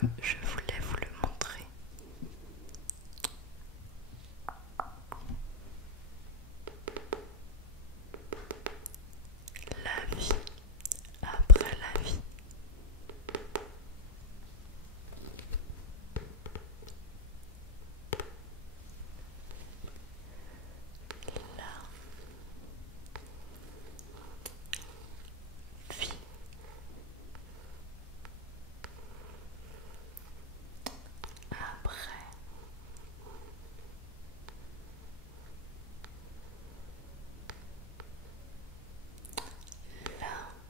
comme je voulais vous le montrer. La vie après la vie. La vie après la vie.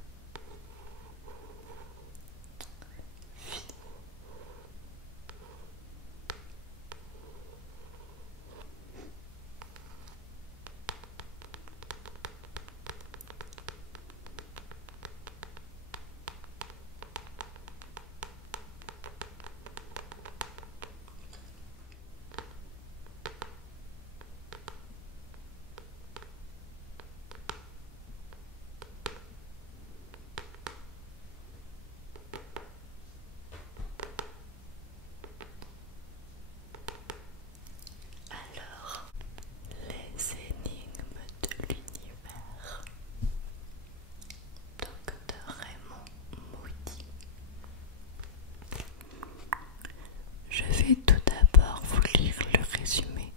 Alors, les énigmes de l'univers. Docteur Raymond Moody. Je vais tout d'abord vous lire le résumé.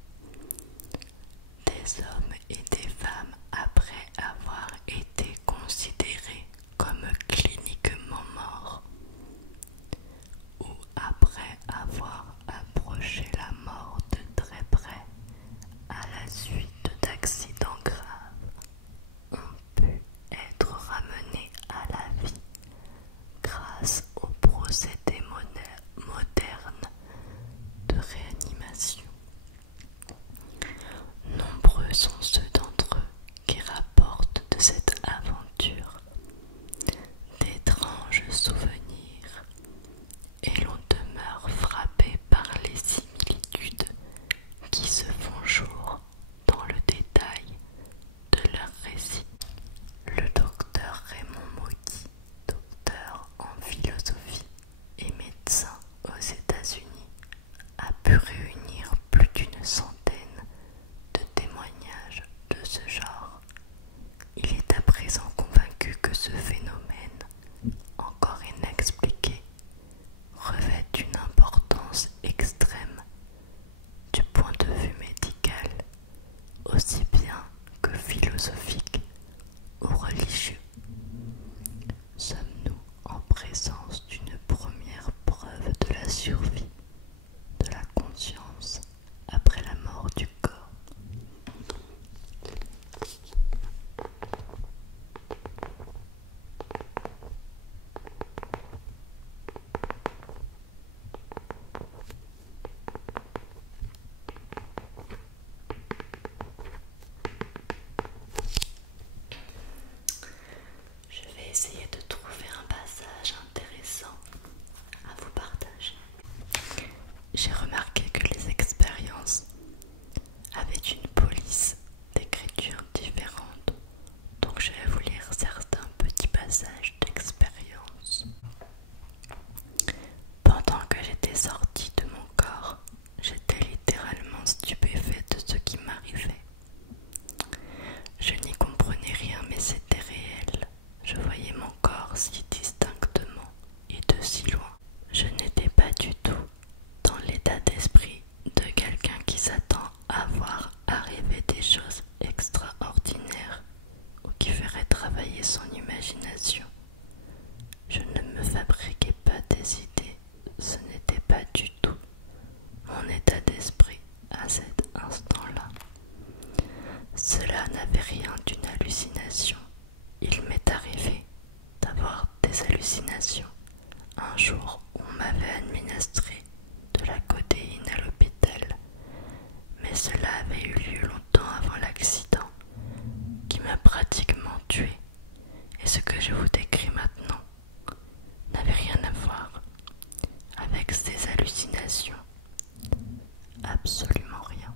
Des hommes et des femmes, après avoir été considérés comme cliniquement morts, ou après avoir approché la mort de très près à la suite d'accidents graves, ont pu être ramenés à la vie grâce aux procédés modernes de réanimation. Nombreux sont ceux d'entre eux qui rapportent de cette aventure d'étranges souvenirs, et l'on demeure frappé par les similitudes qui se font jour dans le détail de leurs récits. Le docteur Raymond Moody, docteur en philosophie et médecin aux États-Unis, a pu réunir plus d'une centaine de témoignages de ce genre. Il est à présent convaincu que ce phénomène, encore inexpliqué, revêt une importance extrême du point de vue médical, aussi bien que philosophique ou religieux. Sommes-nous en présence d'une première preuve de la survie de la conscience après la mort du corps? Je vais essayer de trouver un passage intéressant à vous partager. J'ai remarqué que les expériences avaient une police d'écriture différente, donc je vais vous lire certains petits passages d'expérience. Pendant que j'étais sortie de mon corps, j'étais littéralement stupéfait de ce qui m'arrivait. Je n'y comprenais rien, mais c'était réel. Je voyais mon corps si distinctement et de si loin. Je n'étais pas du tout dans l'état d'esprit de quelqu'un qui s'attend à voir arriver des choses extraordinaires ou qui ferait travailler son imagination. Je ne me fabriquais pas des idées, ce n'était pas du tout mon état d'esprit à cet instant-là. Cela n'avait rien d'une hallucination. Il m'est arrivé d'avoir des hallucinations. Un jour, on m'avait administré de la codéine à l'hôpital, mais cela avait eu lieu longtemps avant l'accident qui m'a pratiquement tué. Et ce que je vous décris maintenant n'avait rien à voir avec ces hallucinations. Absolument rien.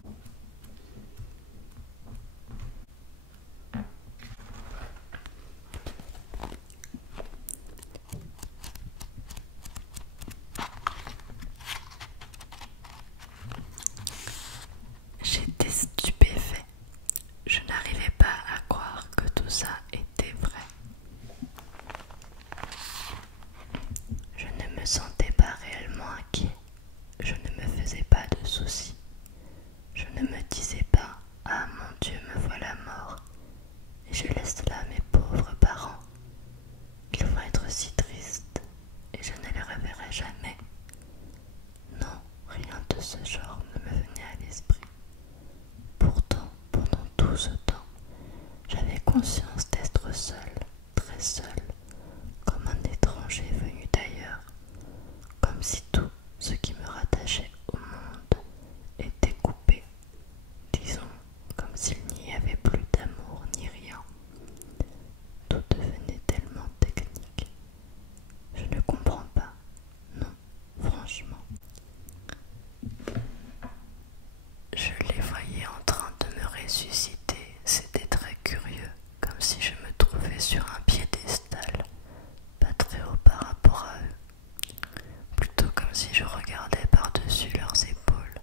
si je regardais par-dessus leurs épaules.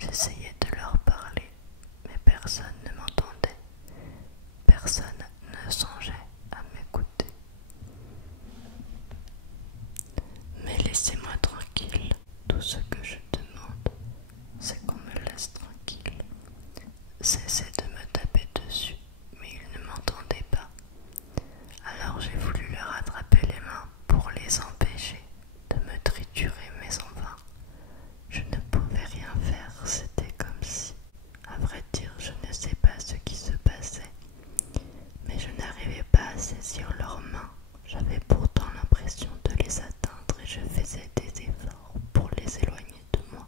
J'essayais de leur parler, mais personne ne m'entendait. Personne ne songeait à m'écouter. Mais laissez-moi tranquille. Tout ce que je demande, c'est qu'on me laisse tranquille. Cessez de me taper dessus, mais ils ne m'entendaient pas. Alors j'ai voulu leur attraper les mains pour les empêcher de me triturer, mais en vain. Je ne pouvais rien faire, c'était comme si, à vrai dire, je ne sais pas ce qui se passait, mais je n'arrivais pas à saisir leurs mains. J'avais pourtant l'impression de les atteindre et je faisais des efforts pour les éloigner de moi.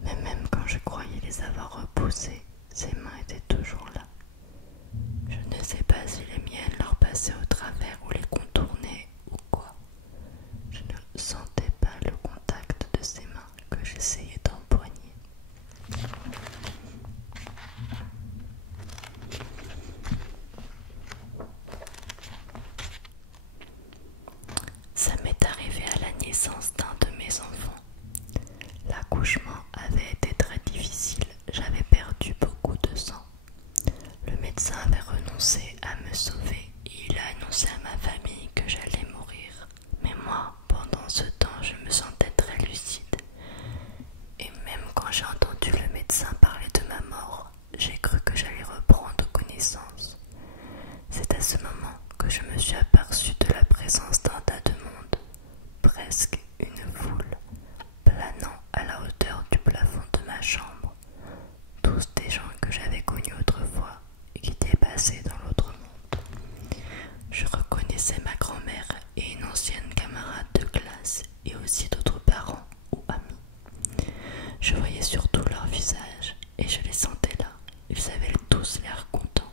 Mais même quand je croyais les avoir repoussés, ses mains étaient toujours là. Je ne sais pas si les miennes leur passaient au travers ou les contournaient ou quoi. Je ne sentais pas le contact de ses mains que j'essayais d'empoigner. Ça m'est arrivé à la naissance d'un de mes enfants. L'accouchement avait été très difficile, j'avais perdu beaucoup de sang. Le médecin avait renoncé à me sauver et il a annoncé à ma famille que j'allais mourir. Mais moi, pendant ce temps, je me sentais très lucide. Et même quand j'ai entendu le médecin parler de ma mort, j'ai cru que j'allais reprendre connaissance. C'est à ce moment que je me suis aperçue de la présence d'un tas de monde, presque une foule, planant à la hauteur du plafond de ma chambre. Tous des gens que j'avais connus autrefois et qui étaient passés dans l'autre monde. Je reconnaissais ma grand-mère et une ancienne camarade de classe et aussi d'autres parents ou amis. Je voyais surtout leur visage et je les sentais là. Ils avaient tous l'air contents.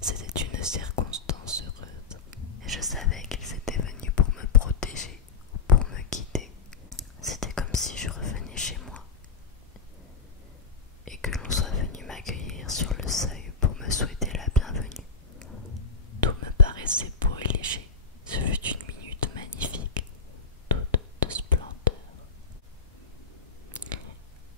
C'était une circonstance heureuse et je savais qu'ils étaient venus pour me protéger ou pour me guider. C'était comme si je revenais chez moi et que l'on soit venu m'accueillir sur le seuil pour me souhaiter la bienvenue. Tout me paraissait beau et léger. Ce fut une minute magnifique, toute de splendeur.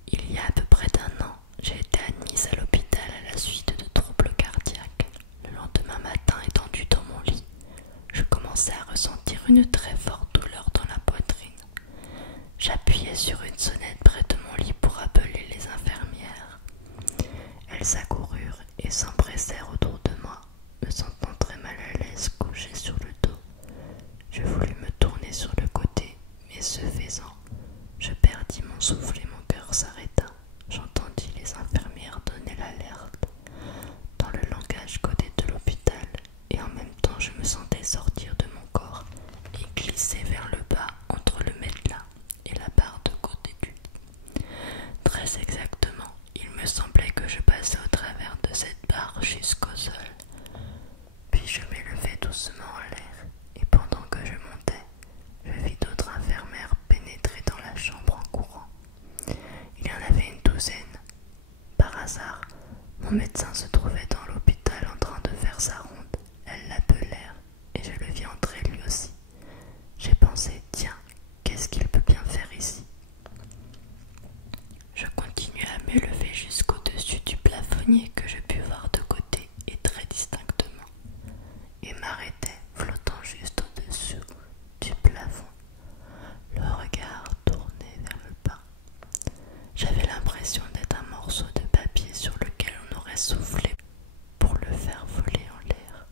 Il y a à peu près d'1 an, j'ai été admise à l'hôpital à la suite de troubles cardiaques. Le lendemain matin, étendue dans mon lit, je commençais à ressentir une très forte douleur dans la poitrine. J'appuyais sur une sonnette près de mon lit pour appeler les infirmières. Elles accoururent et s'empressèrent autour de moi, me sentant très mal à l'aise couchée sur le dos. Je voulus me tourner sur le côté, mais ce faisant, je perdis mon souffle et mon cœur s'arrêta. J'entendis les infirmières donner l'alerte dans le langage codé de l'hôpital et en même temps je me sentais sortir de mon corps et glisser vers le bas entre le matelas et la barre de côté du lit. Très exactement, il me semblait que je passais au travers de cette barre jusqu'au sol. Puis je m'élevai doucement en l'air et pendant que je montais, je vis d'autres infirmières pénétrer dans la chambre en courant. Il y en avait une douzaine. Par hasard, mon médecin se trouvait dans l'hôpital en train de faire sa ronde. Elles l'appelèrent et je le vis entrer lui aussi. J'ai pensé, tiens, qu'est-ce qu'il peut bien faire ici? Je continuai à m'élever jusqu'au-dessus du plafonnier que je pus voir de côté et très distinctement, et m'arrêtai, flottant juste au-dessus du plafond, le regard tourné vers le bas. J'avais l'impression d'être un morceau de papier sur lequel on aurait soufflé pour le faire voler en l'air.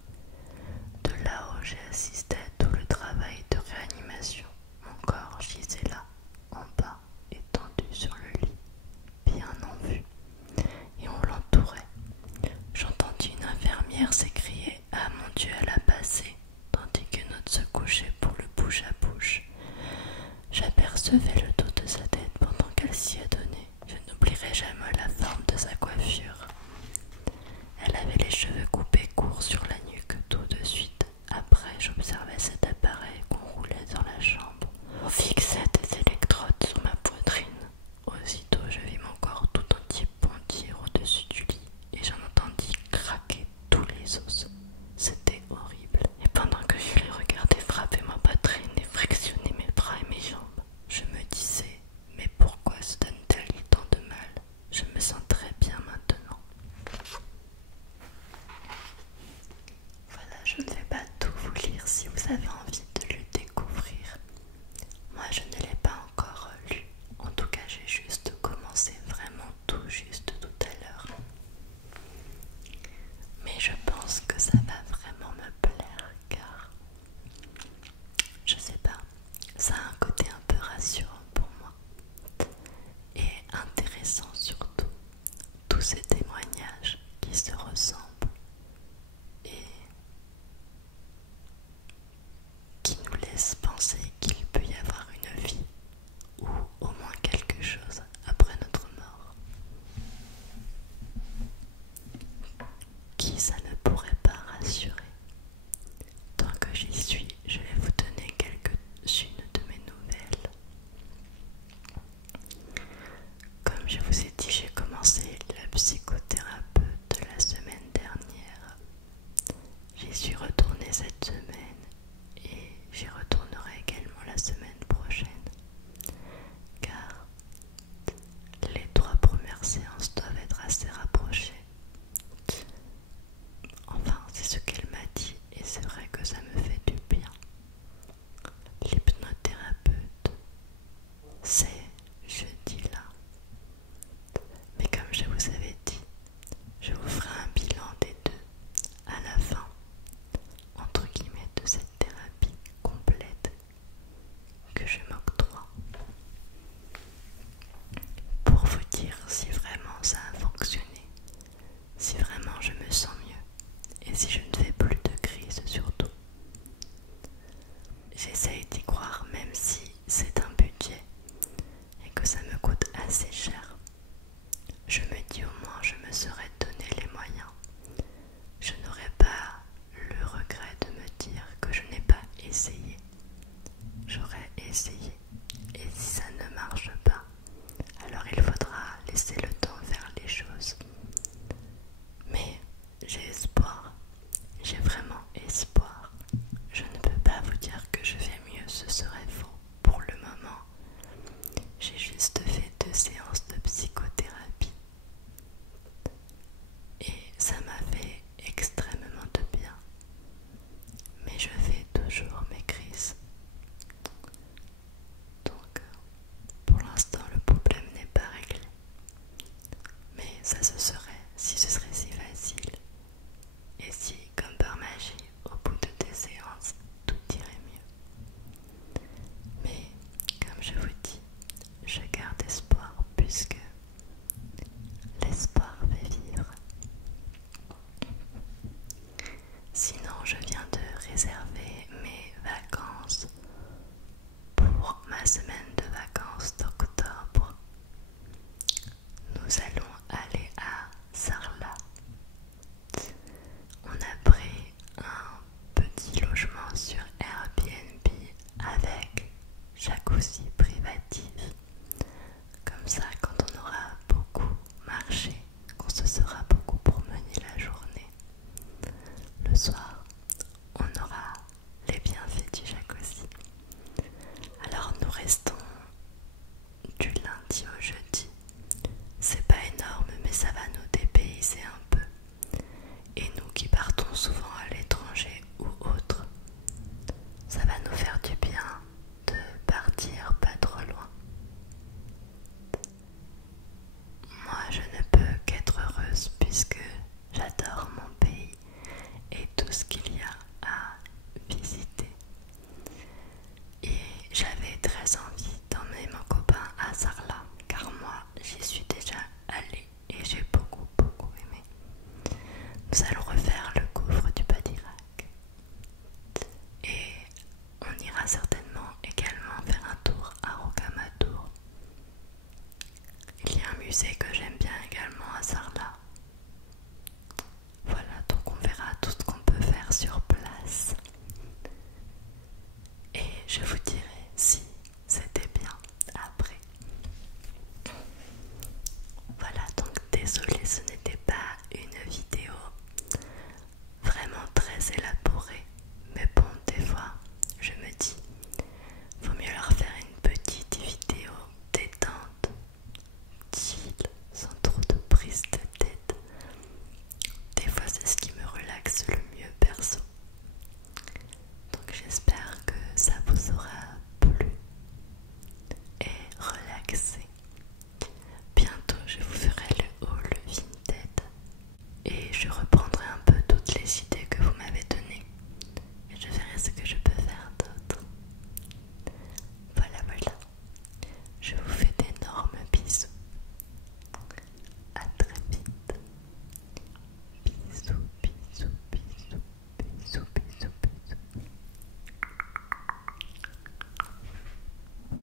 De là-haut, j'ai assisté à tout le travail de réanimation. Mon corps gisait là, en bas, étendu sur le lit, bien en vue, et on l'entourait. J'entendis une infirmière s'écrier « Ah mon Dieu, elle a passé !» tandis qu'une autre se couchait pour le bouche à bouche. J'apercevais le dos de sa tête pendant qu'elle s'y adonnait. Je n'oublierai jamais la forme de sa coiffure. Elle avait les cheveux coupés courts sur la nuque tout de suite. Après, j'observais cet appareil qu'on roulait dans la chambre. On fixait des électrodes sur ma poitrine. Aussitôt, je vis mon corps tout entier bondir au-dessus du lit et j'en entendis craquer tous les os. C'était horrible. Et pendant que je les regardais frapper ma poitrine et frictionner mes bras et mes jambes, je vous ai dit, j'ai commencé la psychothérapeute la semaine dernière. J'y suis retournée cette semaine et j'y retournerai également la semaine prochaine, car les 3 premières séances doivent être assez rapprochées. Enfin, c'est ce qu'elle m'a dit et c'est vrai que ça me fait du bien. L'hypnothérapeute, c'est jeudi là. Mais comme je vous avais dit, je vous ferai un bilan des deux à la fin, entre guillemets, de cette thérapie complète que je m'octroie. Pour vous dire si vraiment ça a fonctionné, si vraiment je me sens mieux et si je ne fais plus de crise surtout. J'essaye d'y croire même si c'est un budget et que ça me coûte assez cher. Je me dis au moins je me serais donné les moyens. Je n'aurais pas le regret de me dire que je n'ai pas essayé. J'aurais essayé et si ça ne marche pas, alors il faudra laisser le temps faire les choses. Mais j'ai espoir, j'ai vraiment espoir. Je ne peux pas vous dire que je vais mieux, ce serait faux. Pour le moment, j'ai juste fait 2 séances de psychothérapie et ça m'a fait extrêmement de bien. Mais je fais toujours mes crises. Donc, pour l'instant, le problème n'est pas réglé. Mais ça se serait si ce serait si facile. Et si, comme par magie, au bout de tes séances, tout irait mieux. Mais, comme je vous dis, je garde espoir puisque l'espoir fait vivre. Sinon, je viens de réserver mes vacances pour ma semaine de vacances d'octobre. Nous allons aller à Sarlat. On a pris un petit logement sur Airbnb avec jacuzzi privatif. Comme ça, quand on aura beaucoup marché, qu'on se sera beaucoup promené la journée, le soir, on aura les bienfaits du jacuzzi. Alors nous restons du lundi au jeudi. C'est pas énorme, mais ça va nous dépayser un peu. Et nous qui partons souvent à l'étranger ou autre, ça va nous faire du bien de partir pas trop loin. Moi, je ne peux qu'être heureuse puisque j'adore mon pays et tout ce qu'il y a à visiter. Et j'avais très envie d'emmener mon copain à Sarlat car moi, j'y suis déjà allée et j'ai beaucoup aimé. Nous allons refaire le gouffre du Badirac et on ira certainement également faire un tour à Rocamadour. Il y a un musée que j'aime bien également à Sarlat. Voilà, donc on verra tout ce qu'on peut faire sur place. Et je vous dirai si c'était bien après. Voilà, donc désolée, ce n'était pas une vidéo vraiment très élaborée. Mais bon, des fois, je me dis, vaut mieux leur faire une petite vidéo détente, chill, sans trop de prise de tête. Des fois, c'est ce qui me relaxe le mieux perso. Donc j'espère que ça vous aura plu et relaxé.